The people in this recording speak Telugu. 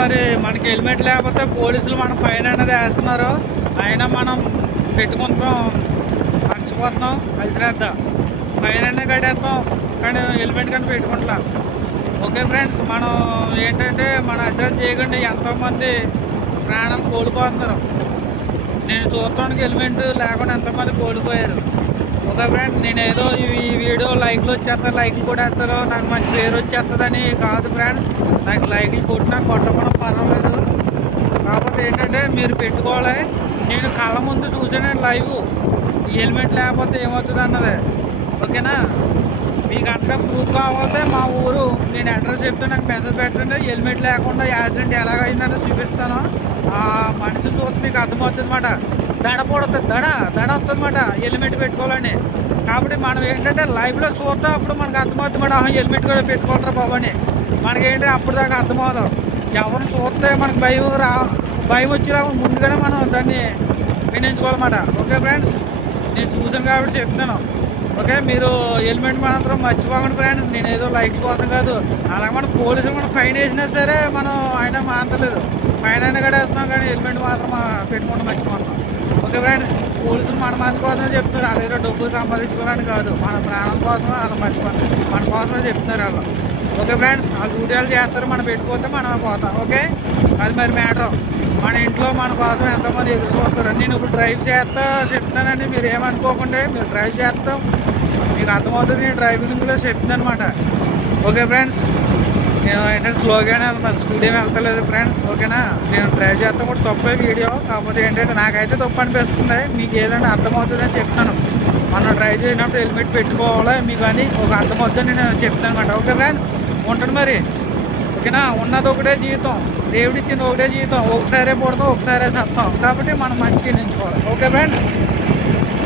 మరి మనకి హెల్మెట్ లేకపోతే పోలీసులు మన ఫైన్ అనేది వేస్తున్నారు. అయినా మనం పెట్టుకుంటాం, మర్చిపోతున్నాం, అశ్రద్ధ. ఫైన్ అనేది కట్టేస్తాం కానీ హెల్మెట్ కానీ పెట్టుకుంటాం. ఓకే ఫ్రెండ్స్, మనం ఏంటంటే మన అశ్రద్ధ చేయకుండా ఎంతోమంది ప్రాణాలు కోల్పోతున్నారు. నేను చూడటానికి హెల్మెట్ లేకుండా ఎంతోమంది కోల్పోయారు. ఓకే ఫ్రెండ్స్, నేను ఏదో ఈ వీడియో లైక్లు వచ్చేస్తాను, లైక్లు కూడా వేస్తాను, నాకు మంచి పేరు వచ్చేస్తుందని కాదు ఫ్రెండ్స్. నాకు లైక్లు కొట్టినా కొట్టకుండా పర్వాలేదు. కాకపోతే ఏంటంటే మీరు పెట్టుకోవాలి. నేను కళ్ళ ముందు చూసానండి లైవ్, ఈ హెల్మెట్ లేకపోతే ఏమవుతుంది అన్నది. ఓకేనా, మీకు అంతా ప్రూఫ్ కావాలంటే మా ఊరు నేను అడ్రస్ చెప్తే నాకు మెసేజ్ పెట్టండి. హెల్మెట్ లేకుండా యాక్సిడెంట్ ఎలాగైందని చూపిస్తాను. ఆ మనిషి చూస్తే మీకు అర్థమవుతుంది అన్నమాట. దడ వస్తుంది అన్నమాట హెల్మెట్ పెట్టుకోవాలని. కాబట్టి మనం ఏంటంటే లైవ్లో చూద్దాం, అప్పుడు మనకు అర్థమవుతుంది అన్నమాట. హెల్మెట్ కూడా పెట్టుకోవాలరా బాబు అని. మనకేంటి అప్పుడు దాకా అర్థమవుతాం. ఎవరిని చూస్తే మనకు భయం వచ్చేలా ముందుగానే మనం దాన్ని వినియోగించుకోవాలన్నమాట. ఓకే ఫ్రెండ్స్, నేను చూసాను కాబట్టి చెప్తాను. ఓకే, మీరు హెల్మెట్ మాత్రం మర్చిపోకండి ఫ్రెండ్స్. నేను ఏదో లైక్ కోసం కాదు. అలాగే మన పోలీసులు మనం ఫైన్ వేసినా సరే మనం ఆయన మానలేదు. ఫైన్ అయినా కూడా వేస్తున్నాం కానీ హెల్మెట్ మాత్రం పెట్టుకుంటూ మర్చిపోతున్నాం. ఓకే ఫ్రెండ్స్, పోలీసులు మన మంది కోసమే చెప్తున్నారు. అలాగే డబ్బులు సంపాదించుకోవడానికి కాదు, మన ప్రాణం కోసం వాళ్ళు మర్చిపోతారు, మన కోసమే చెప్తున్నారు వాళ్ళు. ఓకే ఫ్రెండ్స్, వాళ్ళు డ్యూటీలు చేస్తారు, మనం పెట్టుకోతే మనం పోతాం. ఓకే, అది మరి మ్యాటర్. మన ఇంట్లో మన కోసం ఎంతోమంది ఎదురు చూస్తారు. నేను ఇప్పుడు డ్రైవ్ చేస్తా చెప్తానండి, మీరు ఏమనుకోకుండా. మీరు డ్రైవ్ చేస్తాం, మీకు అర్థమవుతుంది. నేను డ్రైవింగ్లో చెప్తాను అనమాట. ఓకే ఫ్రెండ్స్, నేను ఏంటంటే స్లోగానే వెళ్తాను, స్పీడ్ ఏమి వెళ్తలేదు ఫ్రెండ్స్. ఓకేనా, నేను డ్రైవ్ చేస్తాం కూడా తప్పే వీడియో. కాకపోతే ఏంటంటే నాకైతే తప్పు అనిపిస్తుంది, మీకు ఏదంటే అర్థమవుతుంది అని చెప్తాను. మనం డ్రైవ్ చేసినప్పుడు హెల్మెట్ పెట్టుకోవాలి మీకు అని ఒక అర్థమవుతుంది నేను చెప్తాను అనమాట. ఓకే ఫ్రెండ్స్, ఉంటాను మరి. ఓకేనా, ఉన్నది ఒకటే జీవితం, దేవుడిచ్చింది ఒకటే జీవితం. ఒకసారే పుడతాం, ఒకసారే సత్తాం. కాబట్టి మనం మంచిగా ఎంచుకోవాలి. Okay friends.